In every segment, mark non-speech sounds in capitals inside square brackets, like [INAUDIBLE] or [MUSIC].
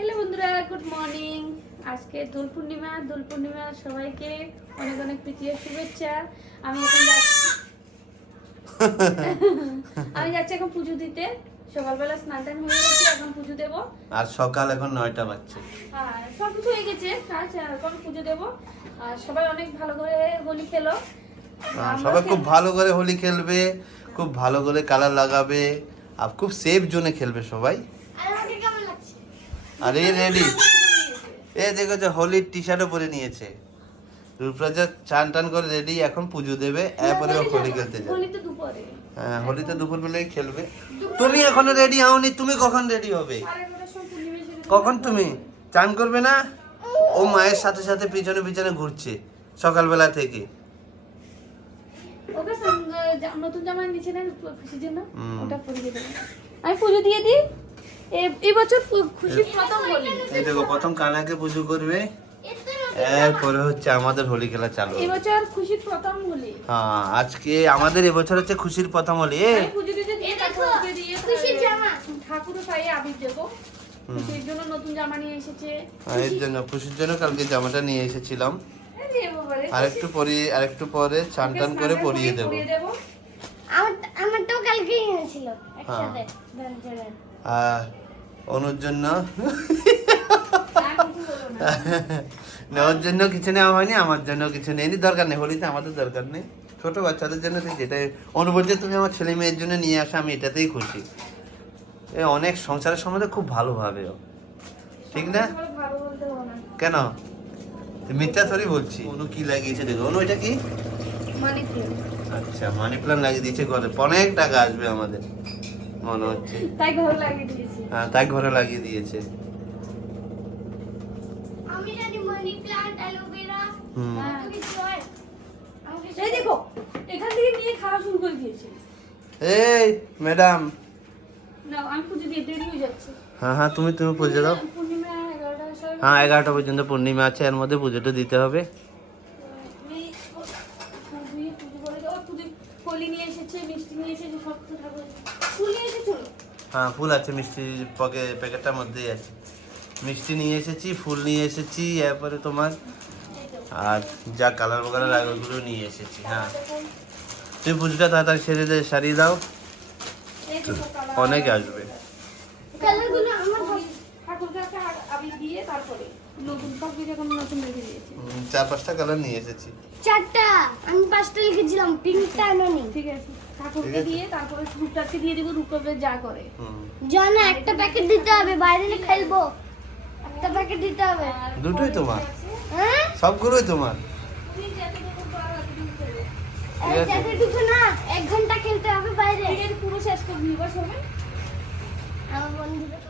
Hello বন্ধুরা good morning আজকে দোল পূর্ণিমা দোল পূর্ণিমা সবাইকে অনেক অনেক প্রীতি ও শুভেচ্ছা। আমি এখন যাচ্ছি [LAUGHS] আমি যাচ্ছি এখন পুজো দিতে। সকালবেলা স্নান টান হয়ে গেছে এখন পুজো দেবো। আর সকাল এখন নয়টা বাজছে। আর সব কিছু হয়ে গেছে কাজ এখন পুজো দেবো। আর সবাই অনেক ভালো করে হোলি খেলো। আহ, সবাই খুব ভালো করে হোলি খেলবে খুব ভালো করে কালার লাগাবে আর খুব সেফ জোনে খেলবে সবাই আর আমাকে কেমন লাগছে আর রেডি এ দেখো যে হোলির টি শার্টও পরে নিয়েছে। রূপরাজা চান টান করে রেডি এখন পুজো দেবে এরপরে ও হোলি খেলতে যাবে। হোলি তো দুপুরে। হ্যাঁ বেলায় খেলবে। তুমি এখনও রেডি হওনি তুমি কখন রেডি হবে। কখন তুমি? চান করবে না? ও মায়ের সাথে সাথে পিছনে পিছনে ঘুরছে সকালবেলা থেকে। নতুন জামা নিচে না খুশির জন্য ওটা দেবো। আমি পুজো দিয়ে দিই। এ- এই খুশির প্রথম হোলি। এই দেখো প্রথম কানাকে পুজো করবে? এরপরে হচ্ছে আমাদের হোলি খেলা চালু এই বছর খুশির প্রথম হোলি। হ্যাঁ আজকে আমাদের এবছর হচ্ছে খুশির প্রথম হোলি। ঠাকুরের পায়ে আবির দেবো। খুশির জন্য নতুন জামা নিয়ে এসেছে। আর এর জন্য খুশির জন্য কালকে জামাটা নিয়ে এসেছিলাম। এই যে আর একটু পরে আর একটু পরে চান টান করে পরিয়ে দেবো। আমার আমারটাও কালকেই এনেছিল একসাথে। দুজনের। অনুর জন্য। [LAUGHS] নেওয়ার জন্য কিছু নেওয়া হয়নি আমার জন্য কিছু নেয়নি দরকার নেই হোলিতে আমাদের দরকার নেই। ছোট বাচ্চাদের জন্য যেটাই। অনুভব যে তুমি আমার ছেলে মেয়ের জন্য নিয়ে আসো আমি এটাতেই খুশি। এ অনেক সংসারের সম্বন্ধে খুব ভালো ভাবে ও। ঠিক না? কেন? মিথ্যা থরি বলছি অনু কি লাগিয়েছে দেখো অনু এটা কি? মানে আচ্ছা মানি প্ল্যান্ট লাগিয়ে দিয়েছে ঘরে। অনেক টাকা আসবে আমাদের মনে হচ্ছে। তাই ঘরে লাগিয়ে দিয়েছি। হ্যাঁ তাই ঘরে লাগিয়ে দিয়েছে। আমি জানি মানি প্লান্ট অ্যালোভেরা হুম। হ্যাঁ। হয় এই দেখো এখান থেকে নিয়ে খাওয়া শুরু করে দিয়েছি। এই ম্যাডাম না আমি পুজো দিয়ে দেরি হয়ে যাচ্ছে। হ্যাঁ হ্যাঁ তুমি তুমি পুজো দাও। পূর্ণিমা হ্যাঁ এগারোটা পর্যন্ত পূর্ণিমা আছে এর মধ্যে পুজোটা দিতে হবে আমি ধুয়ে পুজো করে দেবো পুজো ফলি নিয়ে এসেছে মিষ্টি নিয়ে এসেছে সব তো ঠাকুর ফুল নিয়ে এসেছ হ্যাঁ ফুল আছে মিষ্টি পকে প্যাকেটটার মধ্যেই আছে। মিষ্টি নিয়ে এসেছি ফুল নিয়ে এসেছি এরপরে তোমার আর যা কালার বাগার লাগে ওগুলো নিয়ে এসেছি হ্যাঁ। তুমি পুজোটা তাড়াতাড়ি সেরে দে সারিয়ে দাও। অনেক আসবে। দিয়ে চার পাঁচটা কালার নিয়ে এসেছি। চারটা। আমি পাঁচটা লিখেছিলাম পিঙ্কটা আনোনি। ঠিক আছে। ঠাকুরকে দিয়ে তারপরে রূপটাকে দিয়ে দিব রূপে যা করে। জানা একটা প্যাকেট দিতে হবে বাইরে নিয়ে খেলব একটা প্যাকেট দিতে হবে। দুটোই তোমার। হ্যাঁ? সবগুলোই তোমার। না এক ঘণ্টা খেলতে হবে বাইরে। পুরো শেষ করবি দিবা সবাই আমার বন্ধুরা।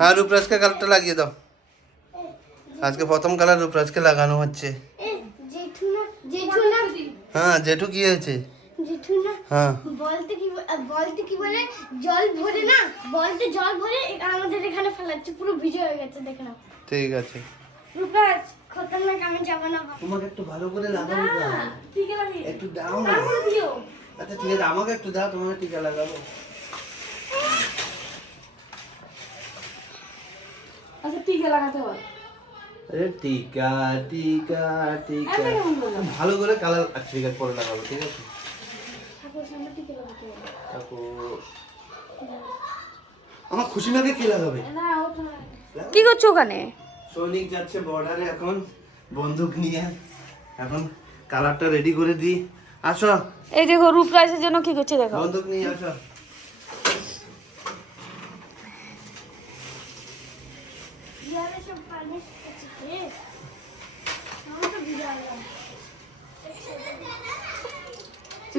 হ্যাঁ রূপরাজকে কালারটা লাগিয়ে দাও। আজকে প্রথম কালার রূপরাজকে লাগানো হচ্ছে। হ্যাঁ জেঠু কি হয়েছে? হ্যাঁ। বলতে কি বলতে কি বলে জল ভরে না বলতে জল ভরে আমাদের এখানে ফেলাচ্ছে পুরো ভিজে হয়ে গেছে দেখে নাও। ঠিক আছে। রূপাজ খতরনাক আমি যাব না। তোমাকে একটু ভালো করে ঠিক আছে একটু দাও। না আচ্ছা ঠিক আছে আমাকে একটু দাও তোমাকে টিকা লাগাবো। আচ্ছা টিকা লাগাতে হয়। আরে টিকা টিকা টিকা? ভালো করে কালার আচ্ছা ঠিক আছে? পরে লাগাবো ঠিক আছে আমার খুশি লাগে কি লাগাবে? না কি করছ ওখানে? সৈনিক যাচ্ছে বর্ডারে এখন বন্দুক নিয়ে। এখন কালারটা রেডি করে দিই। আসো। এই দেখো রূপরাজের জন্য কি করছে দেখো। বন্দুক নিয়ে আসো বিড়ালে সব পানি খেয়েছে কে? আমার তো বিড়াল না।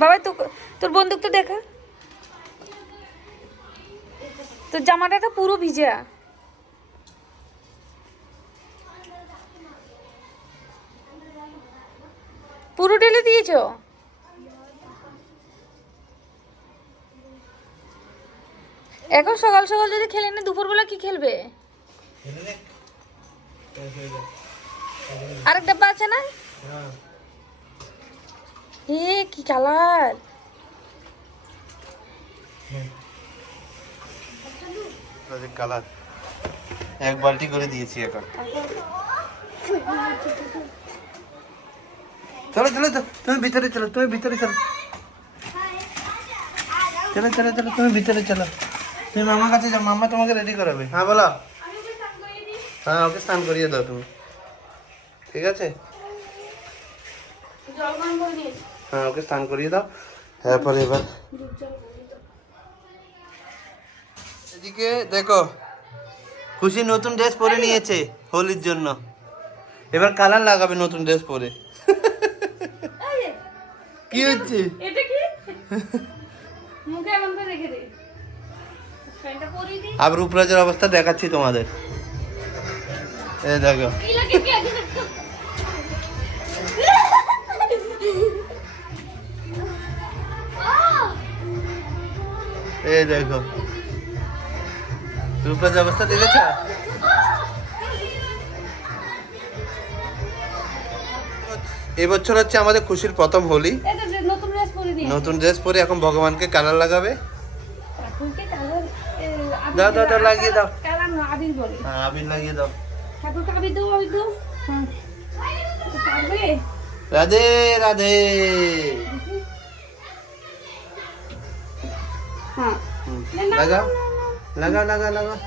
বাবা তো তোর বন্দুক তো দেখা। তোর জামাটা তো পুরো ভিজা। পুরো ঢেলে দিয়েছ? এখন সকাল সকাল যদি খেলে না দুপুরবেলা কি খেলবে? আরেক ডাব্বা আছে না? এ কি কালার? কালার। এক বালতি করে দিয়েছি এখন। চলো চলো তো তুমি ভিতরে চলো তুমি ভিতরে চলো। চলো চলো চলো তুমি ভিতরে চলো। তুমি মামার কাছে যাও মামা তোমাকে রেডি করাবে। হ্যাঁ বলো। হ্যাঁ ওকে স্নান করিয়ে দাও তুমি। ঠিক আছে? হ্যাঁ ওকে স্নান করিয়ে দাও। তারপরে এবার। এদিকে দেখো খুশি নতুন ড্রেস পরে নিয়েছে হোলির জন্য। এবার কালার লাগাবে নতুন ড্রেস পরে। কি হচ্ছে? এটা কি? মুখে এমন করে রেখে দে। প্যান্টটা আবার রূপরাজের অবস্থা দেখাচ্ছি তোমাদের। এই দেখো। এই দেখো। রূপরাজের অবস্থা দেখেছ? এবছর হচ্ছে আমাদের খুশির প্রথম হোলি। নতুন ড্রেস পরে এখন ভগবানকে কালার লাগাবে। দাও, দাও, দাও, লাগিয়ে দাও। আবির হ্যাঁ আবির লাগিয়ে দাও। হ্যাঁ। রাধে রাধে। না, লাগাও লাগাও লাগাও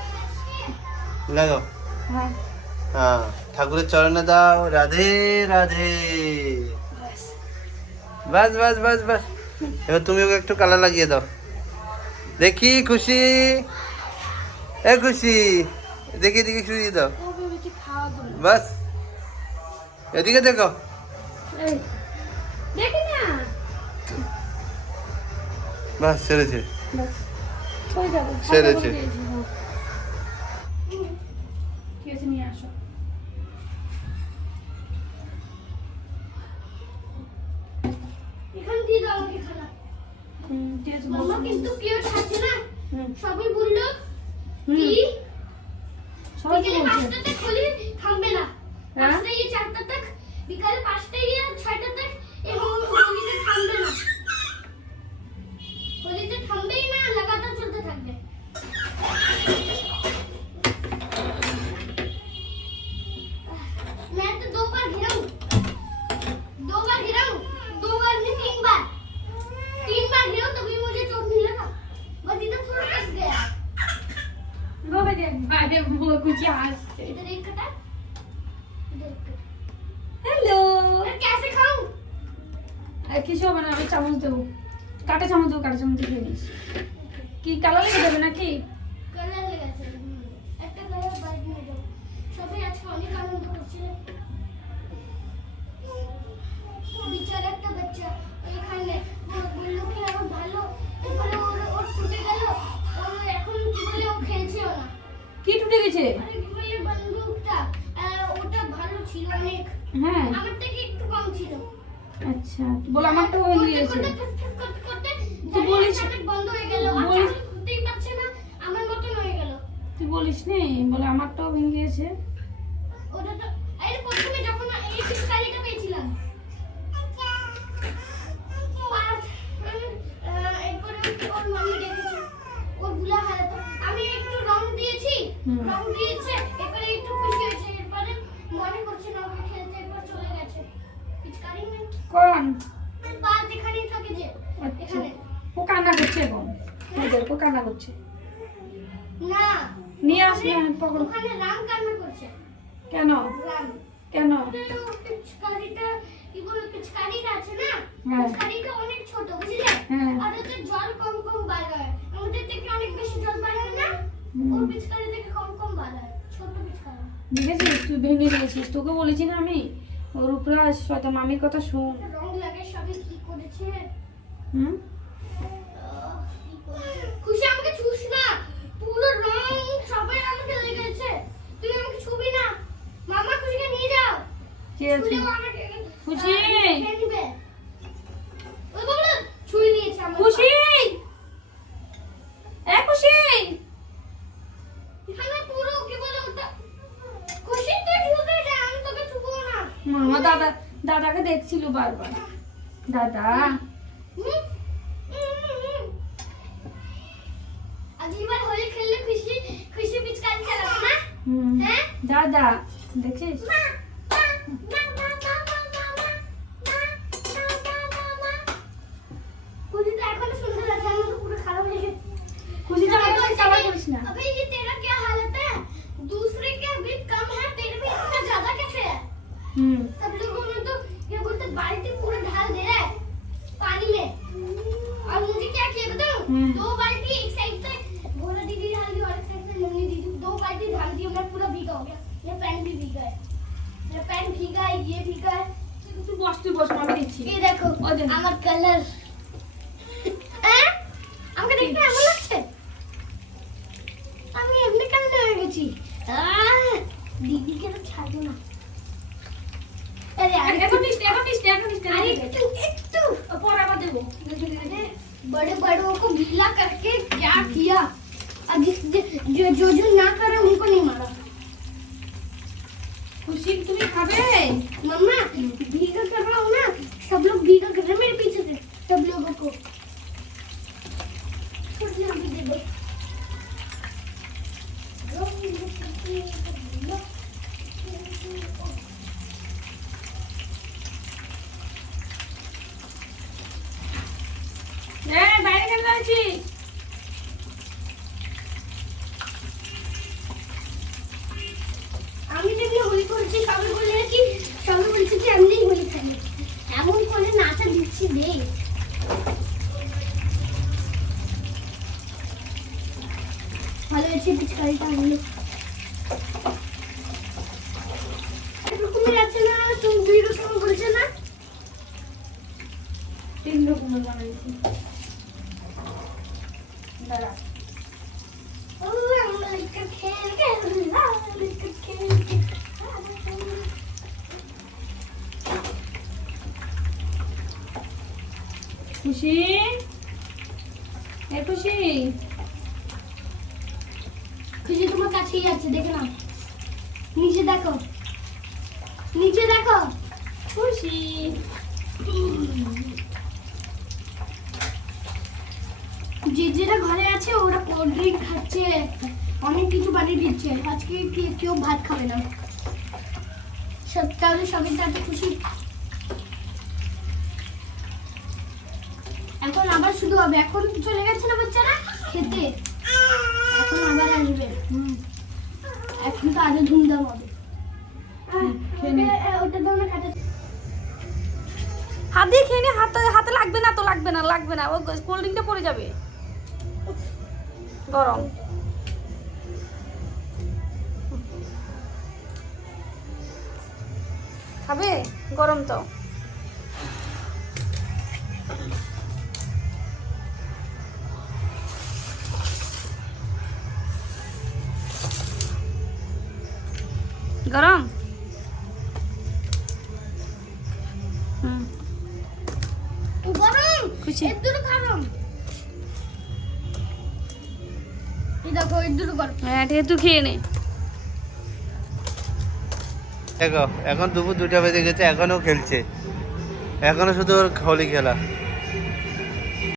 লাগাও হ্যাঁ ঠাকুরের চরণে দাও রাধে রাধে। বাস বাস বাস বাস। এবার তুমি ওকে একটু কালার লাগিয়ে দাও। দেখি খুশি? এ খুশি? দেখি দেখি শুয়ে দাও। বাস। এদিকে দেখো। এই, দেখি বাস। সেরেছে। কিন্তু কেউ ছাড়ছে না। সবই বলল কি? পাঁচটাতে খুলি থামবে না। হ্যাঁ? পাঁচটা গিয়ে চারটা তক বিকালে পাঁচটা গিয়ে ছয়টা তক тебе в блоку тяжести. হ্যালো কিছু হবে না আমি চামচ দেবো কাটা চামচ দেবো কাটা চামচ দিয়ে নিস কি কালার লেগে যাবে নাকি কালার লেগে আছে একটা কালার বাইরে নিয়ে অনেক বিচার একটা বাচ্চা এখানে ভালো এখন কি বলে ও খেলছেও না কি টুটে গেছে? বন্দুকটা ওটা ভালো ছিল অনেক। হ্যাঁ। আমার থেকে একটু কম ছিল? আচ্ছা বলে আমারটাও ভেঙে হয়ে গিয়েছে। তুই বলিস- বন্ধ হয়ে গেল। আর বলিস- পারছে না আমার মতন হয়ে গেল। তুই বলিস নি বলে আমারটাও ভেঙে গিয়েছে। ওটা তো রং দিয়েছে এরপরে একটু খুশি হয়েছে এরপরে মনে করছে না ওকে খেলতে এরপর চলে গেছে। পিচকারি নেই কোন? পা যেখানেই থাকে যে আচ্ছা। এখানে। ও কান্না করছে এখন? এই কান্না করছে। না। নিয়ে আসলে পকড়। ওখানে রাম কান্না করছে। কেন? রাম। কেন? পিচকারিটা কি বলব পিচকারিটা আছে না? হ্যাঁ। পিচকারিটা অনেক ছোট বুঝলে? হ্যাঁ। আর ওতে জল কম কম বার হয়। আমাদের থেকে অনেক বেশি জল বার হয় না? দেখেছিস? তুই ভেঙে দিয়েছিস। তোকে বলেছি না আমি? ওর উপরে হয়তো মামির কথা শুন। রং লাগে সবই কি করেছে। হুম? আহ, কি করেছে? খুশি আমাকে ছুস না। পুরো রং সবাই আমাকে লেগেছে তুই আমাকে ছুবি না। মামা খুশিকে নিয়ে যাও। কে আছে? খুশি! ওই বাবা নিয়েছে খুশি! এ খুশি এখানে পুরো কি বলে ওটা খুশি তুই ঢুকে যা আমি তোকে ছুবো না মামা দাদা দাদাকে দেখছিল বারবার। দাদা। দাদা হুম, एकटू পরে আবার দেবো अरे बड़े बड़ों को गीला करके क्या किया और जिस जो जो जो ना करे उनको नहीं मारा খুশি তুমি খাবে मम्मा भीगा कर रहा हूँ ना सब लोग भीगा कर रहे हैं मेरे ভালো হয়েছে পিচকারিটা হলো এরকমই আছে না তুমি দুই রকম বলছে না? তিন রকমের বানাইছি। দাঁড়া। ও আমরা লিকার খেল খেল লিকার খেল। খুশি? এ খুশি? খুশি তোমার কাছেই আছে, দেখে নাও। নিচে দেখো। নিচে দেখো। খুশি। যে যেটা ঘরে আছে, ওরা কোল্ড ড্রিঙ্ক খাচ্ছে, অনেক কিছু বানিয়ে দিচ্ছে। আজকে কেউ ভাত খাবে না। সব, তাহলে সবাই তাতে খুশি। এখন আবার শুধু হবে। এখন চলে গেছে না বাচ্চারা? খেতে এখন আবার আসবে হুম। এখন তো আরও ধুমধাম হবে। কাটা হাত দিয়ে খেয়ে নে হাতে হাতে লাগবে না তো লাগবে না লাগবে না। ও কোল্ড ড্রিঙ্কটা পড়ে যাবে। গরম। খাবে? গরম তো। গরম? গরম? খুশি? একটু গরম। দেখো একটু গরম। হ্যাঁ ঠিক খেয়ে নে। দেখো এখন দুপুর দুটা বেজে গেছে এখনও খেলছে। এখনও শুধু ওর হোলি খেলা।